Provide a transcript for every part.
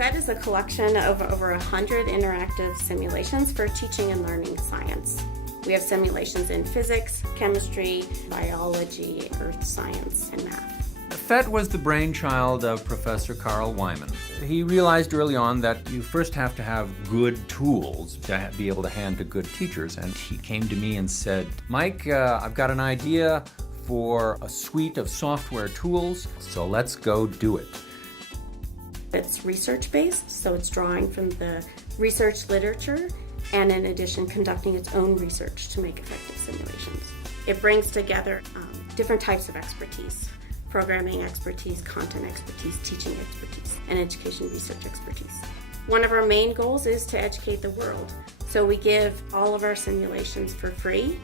PhET is a collection of over 100 interactive simulations for teaching and learning science. We have simulations in physics, chemistry, biology, earth science, and math. PhET was the brainchild of Professor Carl Wyman. He realized early on that you first have to have good tools to be able to hand to good teachers. And he came to me and said, Mike, I've got an idea for a suite of software tools, so let's go do it. It's research-based, so it's drawing from the research literature and in addition conducting its own research to make effective simulations. It brings together different types of expertise: programming expertise, content expertise, teaching expertise, and education research expertise. One of our main goals is to educate the world. So we give all of our simulations for free,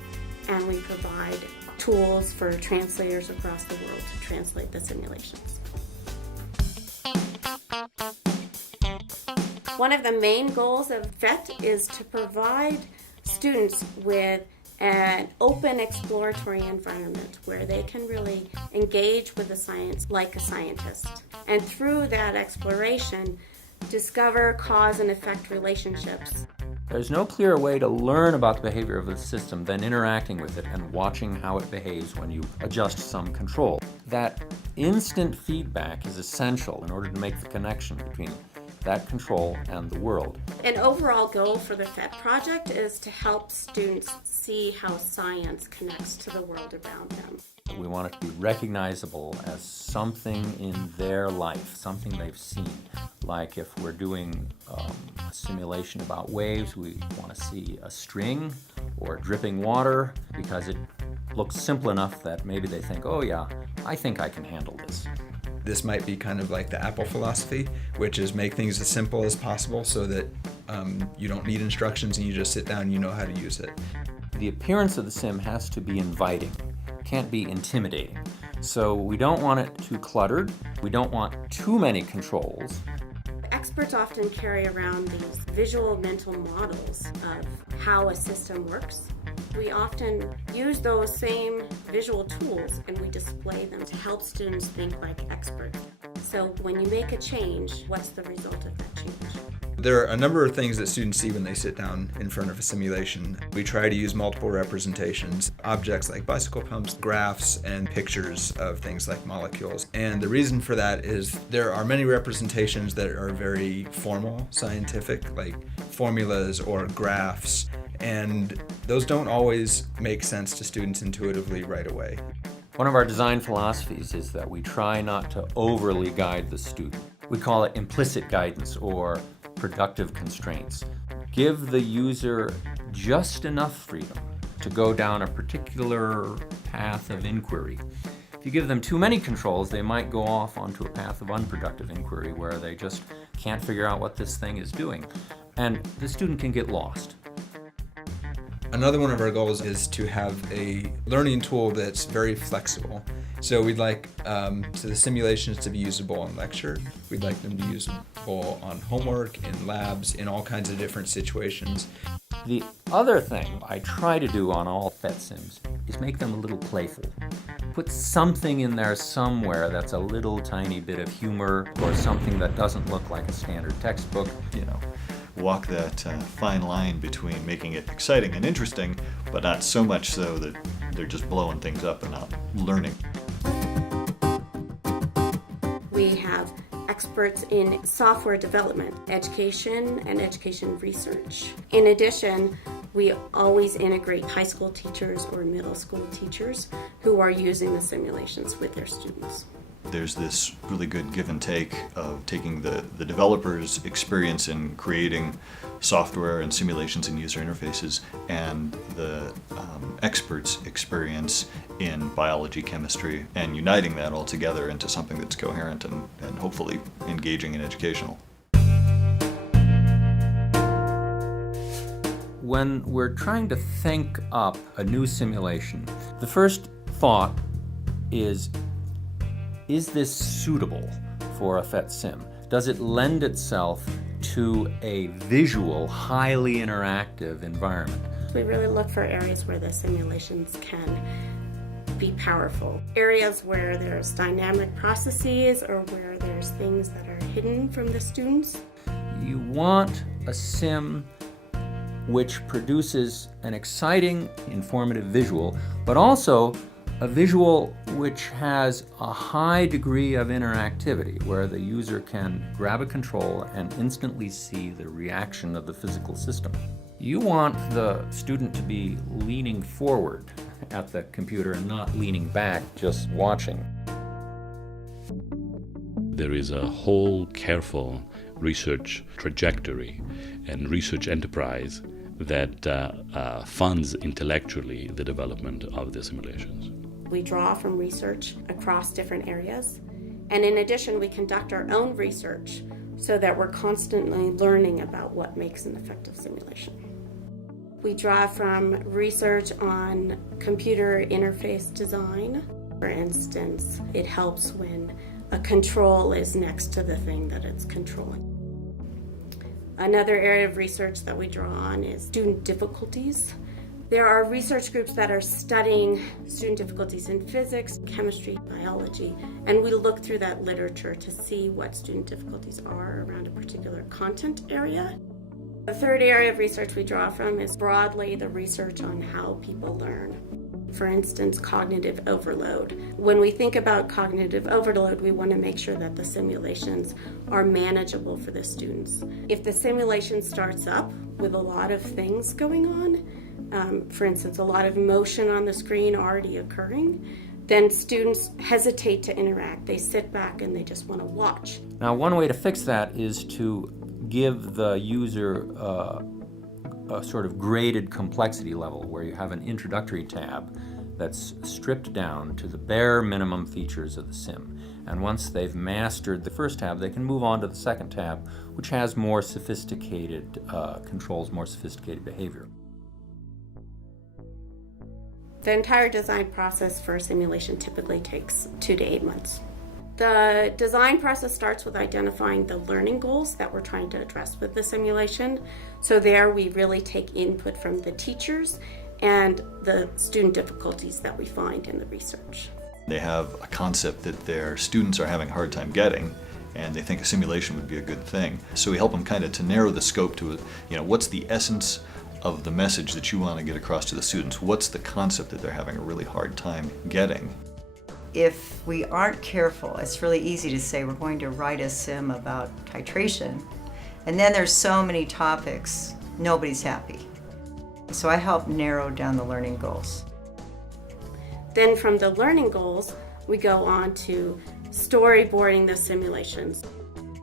and we provide tools for translators across the world to translate the simulations. One of the main goals of PhET is to provide students with an open exploratory environment where they can really engage with the science like a scientist. And through that exploration, discover cause and effect relationships. There's no clearer way to learn about the behavior of the system than interacting with it and watching how it behaves when you adjust some control. That instant feedback is essential in order to make the connection between that control and the world. An overall goal for the PhET project is to help students see how science connects to the world around them. We want it to be recognizable as something in their life, something they've seen. Like if we're doing a simulation about waves, we want to see a string or dripping water because it looks simple enough that maybe they think, oh yeah, I think I can handle this. This might be kind of like the Apple philosophy, which is make things as simple as possible so that you don't need instructions and you just sit down and you know how to use it. The appearance of the sim has to be inviting, can't be intimidating. So we don't want it too cluttered, we don't want too many controls. Experts often carry around these visual mental models of how a system works. We often use those same visual tools and we display them to help students think like experts. So when you make a change, what's the result of that change? There are a number of things that students see when they sit down in front of a simulation. We try to use multiple representations, objects like bicycle pumps, graphs, and pictures of things like molecules. And the reason for that is there are many representations that are very formal, scientific, like formulas or graphs, and those don't always make sense to students intuitively right away. One of our design philosophies is that we try not to overly guide the student. We call it implicit guidance or productive constraints. Give the user just enough freedom to go down a particular path of inquiry. If you give them too many controls, they might go off onto a path of unproductive inquiry where they just can't figure out what this thing is doing. And the student can get lost. Another one of our goals is to have a learning tool that's very flexible. So we'd like the simulations to be usable in lecture. We'd like them to be usable on homework, in labs, in all kinds of different situations. The other thing I try to do on all PhET sims is make them a little playful. Put something in there somewhere that's a little tiny bit of humor or something that doesn't look like a standard textbook. Walk that fine line between making it exciting and interesting, but not so much so that they're just blowing things up and not learning. We have experts in software development, education, and education research. In addition, we always integrate high school teachers or middle school teachers who are using the simulations with their students. There's this really good give and take of taking the developer's experience in creating software and simulations and user interfaces and the expert's experience in biology, chemistry, and uniting that all together into something that's coherent and hopefully engaging and educational. When we're trying to think up a new simulation, the first thought is this suitable for a PhET sim? Does it lend itself to a visual, highly interactive environment? We really look for areas where the simulations can be powerful. Areas where there's dynamic processes or where there's there's things that are hidden from the students. You want a sim which produces an exciting, informative visual, but also a visual which has a high degree of interactivity, where the user can grab a control and instantly see the reaction of the physical system. You want the student to be leaning forward at the computer and not leaning back, just watching. There is a whole careful research trajectory and research enterprise that funds intellectually the development of the simulations. We draw from research across different areas, and in addition we conduct our own research so that we're constantly learning about what makes an effective simulation. We draw from research on computer interface design. For instance, it helps when a control is next to the thing that it's controlling. Another area of research that we draw on is student difficulties. There are research groups that are studying student difficulties in physics, chemistry, biology, and we look through that literature to see what student difficulties are around a particular content area. The third area of research we draw from is broadly the research on how people learn. For instance, cognitive overload. When we think about cognitive overload, we want to make sure that the simulations are manageable for the students. If the simulation starts up with a lot of things going on, for instance, a lot of motion on the screen already occurring, then students hesitate to interact. They sit back and they just want to watch. Now, one way to fix that is to give the user a sort of graded complexity level, where you have an introductory tab that's stripped down to the bare minimum features of the sim. And once they've mastered the first tab, they can move on to the second tab, which has more sophisticated controls, more sophisticated behavior. The entire design process for a simulation typically takes 2 to 8 months. The design process starts with identifying the learning goals that we're trying to address with the simulation. So there we really take input from the teachers and the student difficulties that we find in the research. They have a concept that their students are having a hard time getting, and they think a simulation would be a good thing. So we help them kind of to narrow the scope to, what's the essence of the message that you want to get across to the students? What's the concept that they're having a really hard time getting? If we aren't careful, it's really easy to say we're going to write a sim about titration, and then there's so many topics, nobody's happy. So I help narrow down the learning goals. Then from the learning goals, we go on to storyboarding the simulations.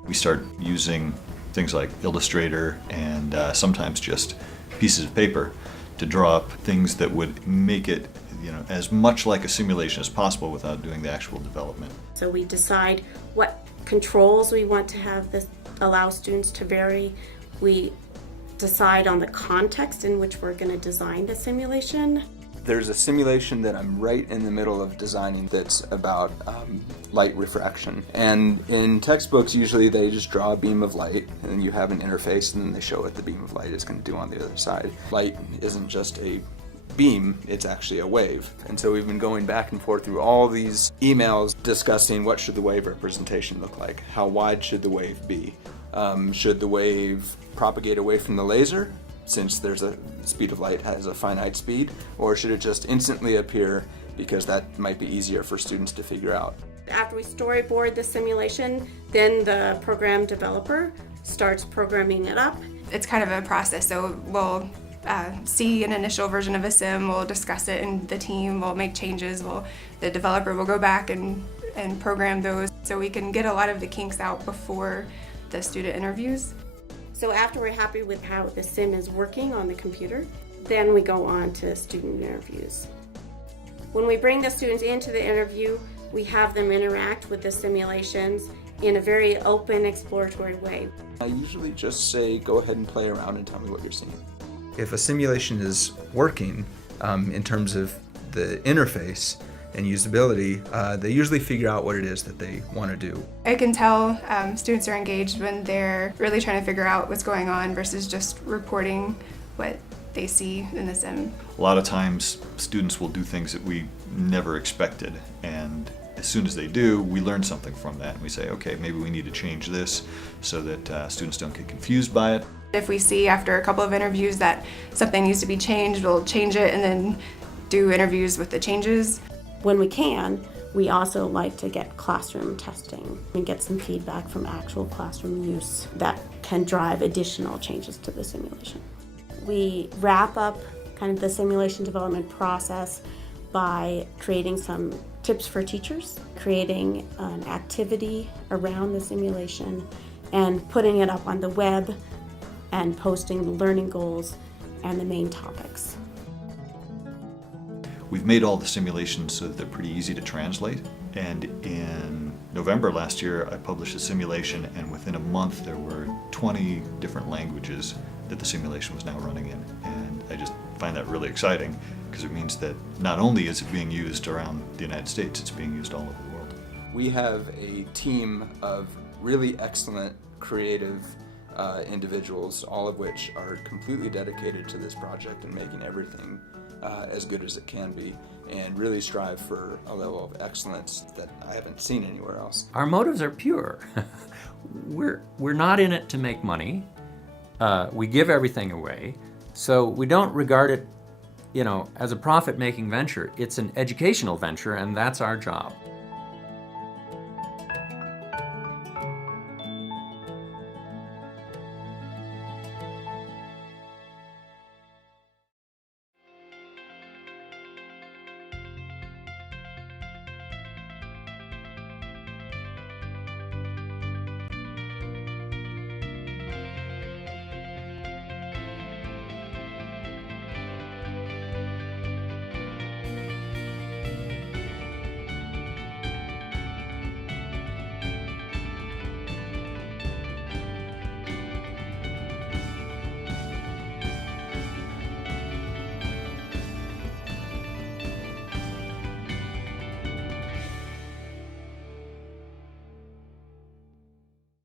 We start using things like Illustrator and sometimes just pieces of paper to draw up things that would make it as much like a simulation as possible without doing the actual development. So we decide what controls we want to have that allow students to vary. We decide on the context in which we're going to design the simulation. There's a simulation that I'm right in the middle of designing that's about light refraction. And in textbooks, usually they just draw a beam of light and you have an interface and then they show what the beam of light is going to do on the other side. Light isn't just a beam, it's actually a wave. And so we've been going back and forth through all these emails discussing what should the wave representation look like, how wide should the wave be, should the wave propagate away from the laser, since there's a speed of light has a finite speed, or should it just instantly appear because that might be easier for students to figure out. After we storyboard the simulation, then the program developer starts programming it up. It's kind of a process, so we'll see an initial version of a sim, we'll discuss it in the team, we'll make changes, the developer will go back and program those so we can get a lot of the kinks out before the student interviews. So after we're happy with how the sim is working on the computer, then we go on to student interviews. When we bring the students into the interview, we have them interact with the simulations in a very open, exploratory way. I usually just say, go ahead and play around and tell me what you're seeing. If a simulation is working in terms of the interface and usability, they usually figure out what it is that they want to do. I can tell students are engaged when they're really trying to figure out what's going on versus just reporting what they see in the sim. A lot of times students will do things that we never expected, and as soon as they do, we learn something from that, and we say, okay, maybe we need to change this so that students don't get confused by it. If we see after a couple of interviews that something needs to be changed, we'll change it and then do interviews with the changes. When we can, we also like to get classroom testing and get some feedback from actual classroom use that can drive additional changes to the simulation. We wrap up kind of the simulation development process by creating some tips for teachers, creating an activity around the simulation, and putting it up on the web and posting the learning goals and the main topics. We've made all the simulations so that they're pretty easy to translate, and in November last year I published a simulation, and within a month there were 20 different languages that the simulation was now running in, and I just find that really exciting because it means that not only is it being used around the United States, it's being used all over the world. We have a team of really excellent, creative individuals, all of which are completely dedicated to this project and making everything as good as it can be, and really strive for a level of excellence that I haven't seen anywhere else. Our motives are pure. We're not in it to make money. We give everything away, so we don't regard it, as a profit-making venture. It's an educational venture, and that's our job.